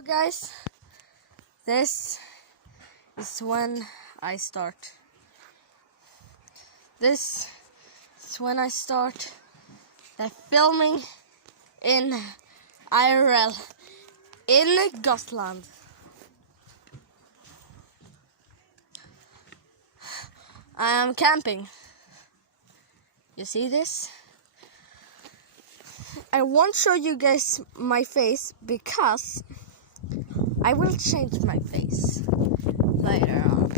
So guys, this is when I start. This is when I start the filming in IRL in Gotland. I am camping. You see this? I won't show you guys my face because I will change my face later on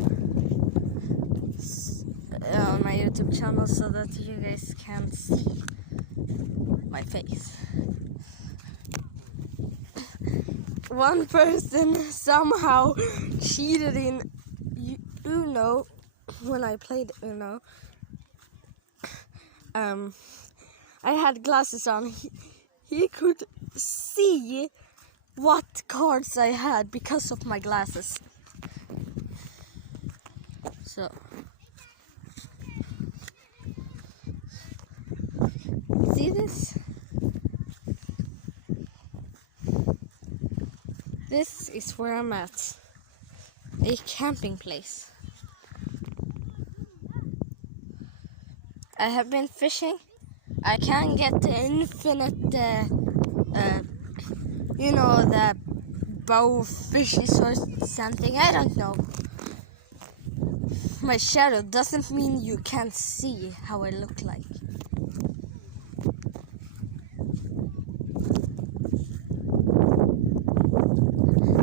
my YouTube channel so that you guys can see my face. One person somehow cheated in Uno when I played Uno. I had glasses on. He could see what cards I had because of my glasses. So see this? This is where I'm at. A camping place. I have been fishing. I can get the infinite, the bow fishes or something. I don't know. My shadow doesn't mean you can't see how I look like.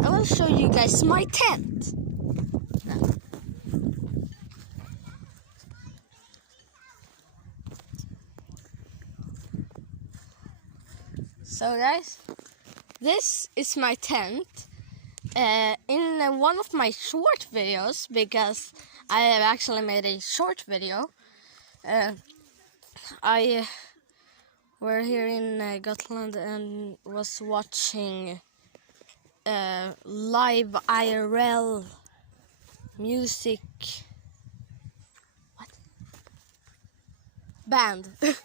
I will show you guys my tent. So guys, this is my tent. In one of my short videos, because I have actually made a short video, I were here in Gotland and was watching live IRL music band. Reggae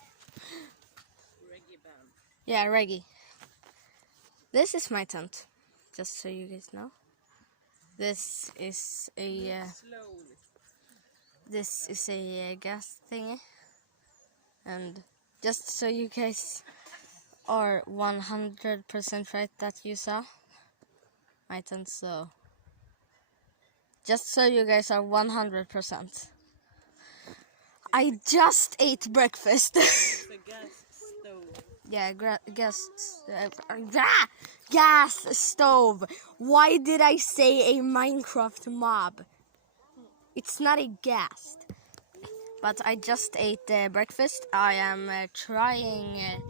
band. Yeah, reggae. This is my tent, just so you guys know. This is a gas thingy, and just so you guys are 100% right that you saw my tent. So just so you guys are 100%. I just ate breakfast. It's a gas stove. Yeah, gas stove. Why did I say a Minecraft mob? It's not a gas. But I just ate breakfast. I am trying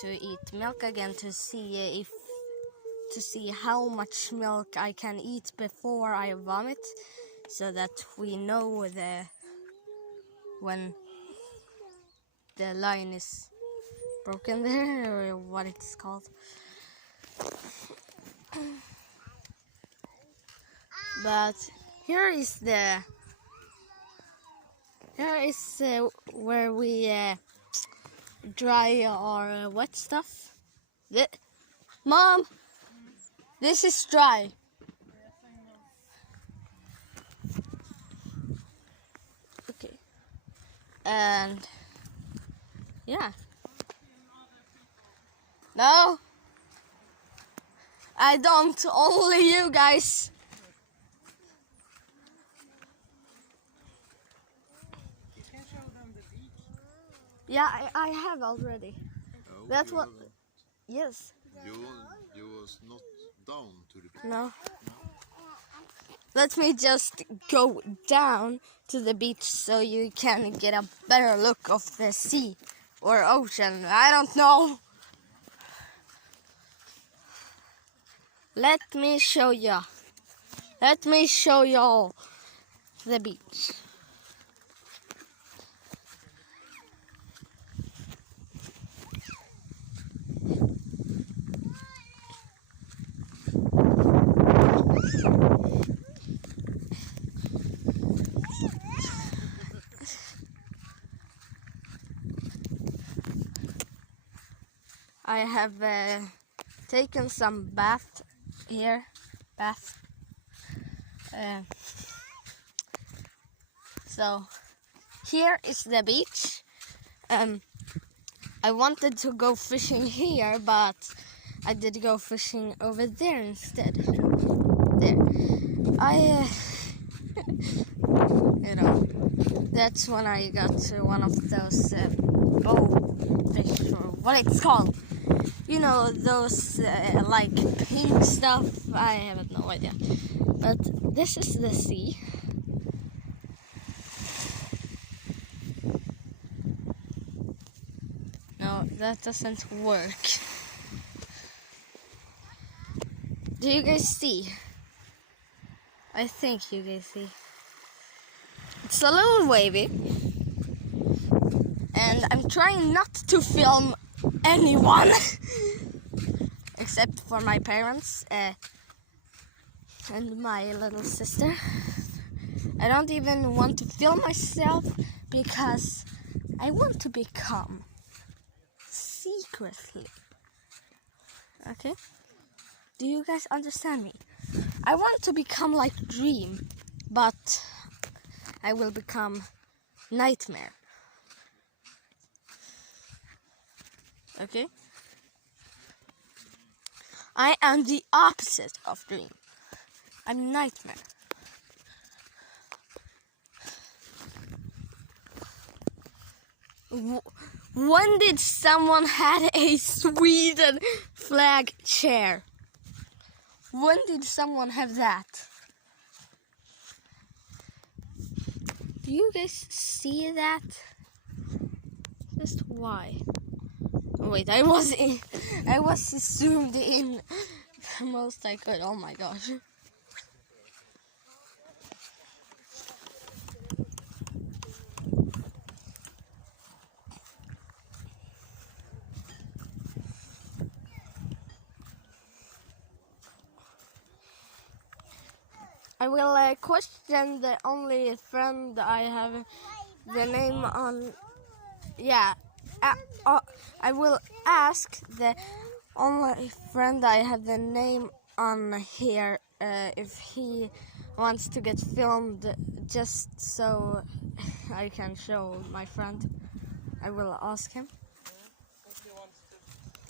to eat milk again to see how much milk I can eat before I vomit, so that we know when the line is broken there, or what it's called. But here is where we dry our wet stuff. Mom, this is dry. Okay, and yeah. No, I don't. Only you guys. You can show them the beach. Yeah, I have already. Oh, That's what. Yes. You was not down to the beach. No. Let me just go down to the beach so you can get a better look of the sea or ocean. I don't know. Let me show ya. Let me show y'all the beach. I have taken some bath here, bath. So here is the beach. I wanted to go fishing here, but I did go fishing over there instead. There. You know, that's when I got one of those fish, or what it's called. You know, those like pink stuff. I have no idea. But this is the sea. No, that doesn't work. Do you guys see? I think you guys see. It's a little wavy. And I'm trying not to film anyone. Except for my parents and my little sister. I don't even want to film myself because I want to become secretly. Okay? Do you guys understand me? I want to become like Dream, but I will become Nightmare. Okay? I am the opposite of Dream. I'm Nightmare. When did someone had a Sweden flag chair? When did someone have that? Do you guys see that? Just why? Oh, wait, I was zoomed in the most I could. Oh my gosh. I will question the only friend I have the name on. Yeah, I will ask the only friend I have the name on here if he wants to get filmed, just so I can show my friend. I will ask him.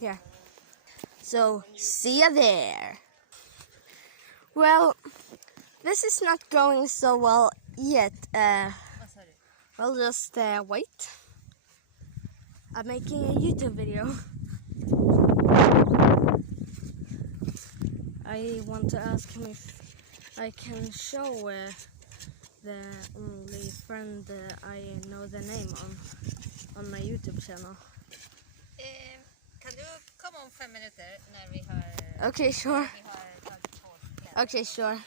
Yeah. So see ya there. Well, this is not going so well yet. We'll just wait. I'm making a YouTube video. I want to ask him if I can show the only friend I know the name on my YouTube channel. Kan du komma om 5 minuter när vi har... Okay, sure. Vi har tagit på. Okay, sure.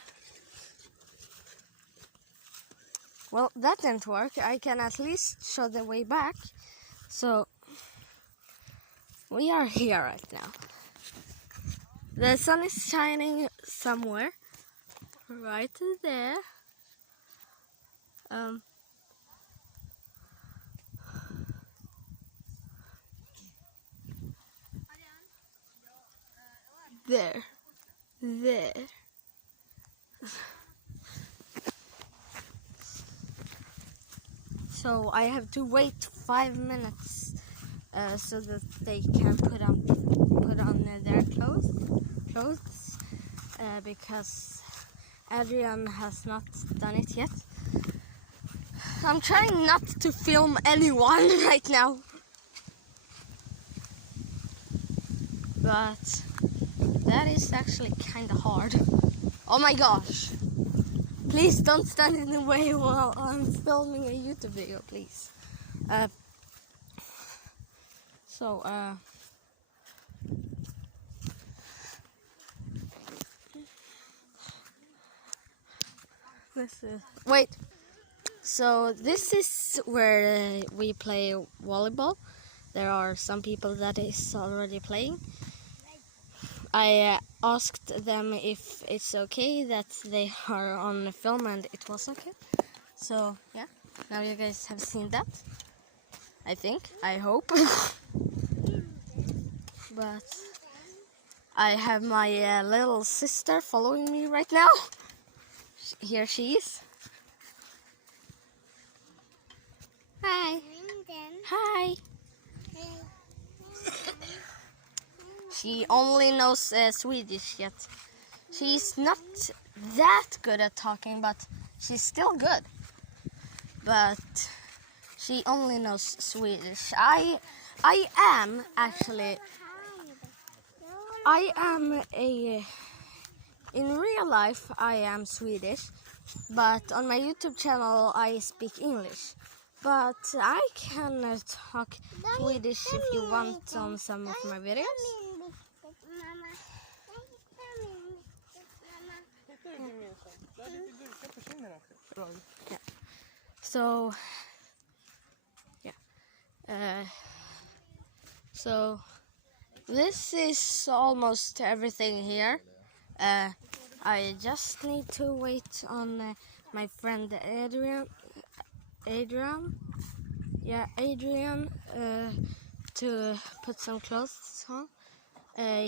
Well, that didn't work. I can at least show the way back. So, we are here right now. The sun is shining somewhere. Right there. There. So I have to wait 5 minutes so that they can put on their clothes because Adrian has not done it yet. I'm trying not to film anyone right now, but that is actually kind of hard. Oh my gosh! Please don't stand in the way while I'm filming a YouTube video, please. Wait. So this is where we play volleyball. There are some people that is already playing. I asked them if it's okay that they are on film, and it was okay. So yeah, now you guys have seen that. I think, I hope. But I have my little sister following me right now. Here she is. Hi. Hi. She only knows Swedish yet. She's not that good at talking, but she's still good. But she only knows Swedish. I am actually. In real life, I am Swedish, but on my YouTube channel, I speak English. But I can talk Swedish if you want on some of my videos. Yeah. So, yeah. So, this is almost everything here. I just need to wait on my friend Adrian, to put some clothes on.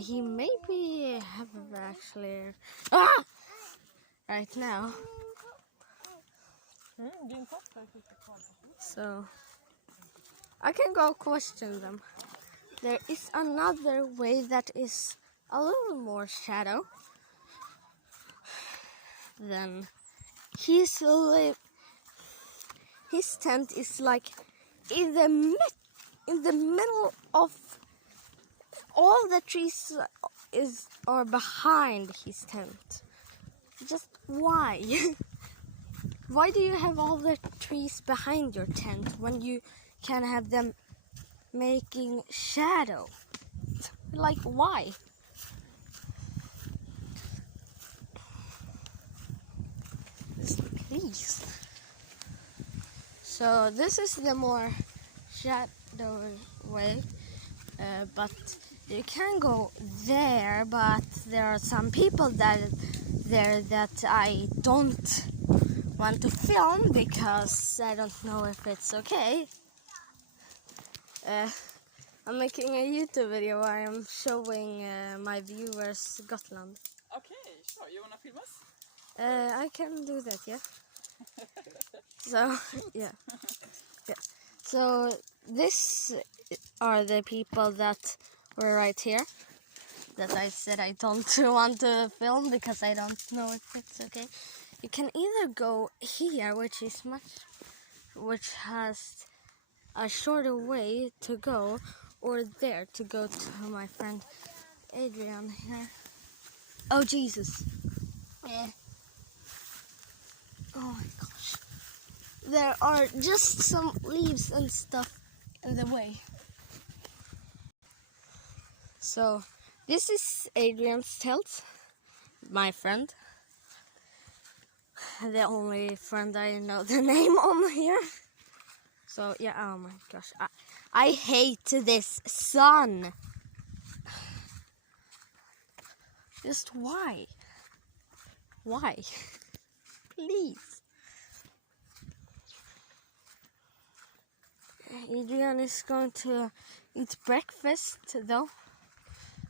He maybe have actually right now. So I can go question them. There is another way that is a little more shadow. Then his tent is like in the middle of all the trees are behind his tent. Just why? Why do you have all the trees behind your tent when you can have them making shadow? Like why? Please. So this is the more shadowy way, but you can go there, but there are some people that I don't want to film because I don't know if it's okay. I'm making a YouTube video where I'm showing my viewers Gotland. Okay, sure. You wanna film us? I can do that, yeah. So, yeah. So, this are the people that were right here. That I said I don't want to film because I don't know if it's okay. You can either go here, which has a shorter way to go, or there to go to my friend Adrian here. Oh Jesus! Yeah. Oh my gosh! There are just some leaves and stuff in the way. So this is Adrian's tent, my friend. The only friend I know the name on here. So yeah, oh my gosh. I hate this sun. Just why? Why? Please. Adrian is going to eat breakfast though.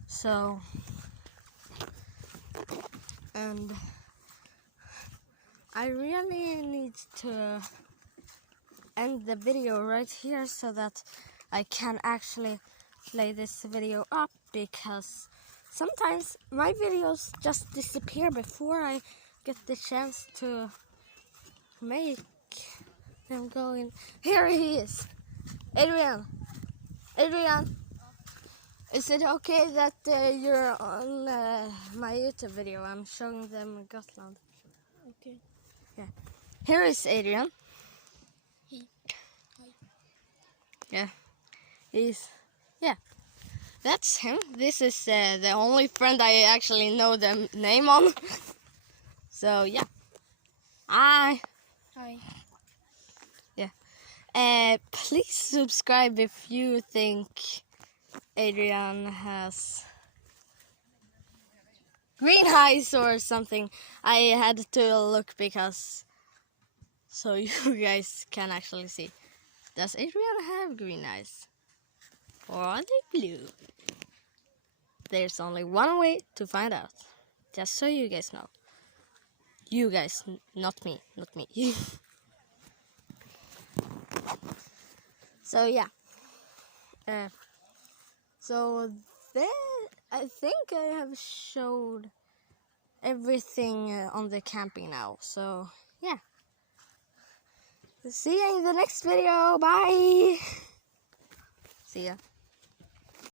So, and I really need to end the video right here so that I can actually play this video up, because sometimes my videos just disappear before I get the chance to make them go in. Here he is. Adrian. Adrian. Is it okay that you're on my YouTube video? I'm showing them Gotland. Okay. Yeah. Here is Adrian. Hi. Yeah. Yeah. That's him. This is the only friend I actually know the name on. So, yeah. Hi. Hi. Yeah. Please subscribe if you think Adrian has green eyes or something. I had to look because so you guys can actually see. Does Adrian have green eyes? Or are they blue? there's only one way to find out. Just so you guys know. You guys, not me. So yeah. So then I think I have showed everything on the camping now. So yeah. See you in the next video. Bye. See ya.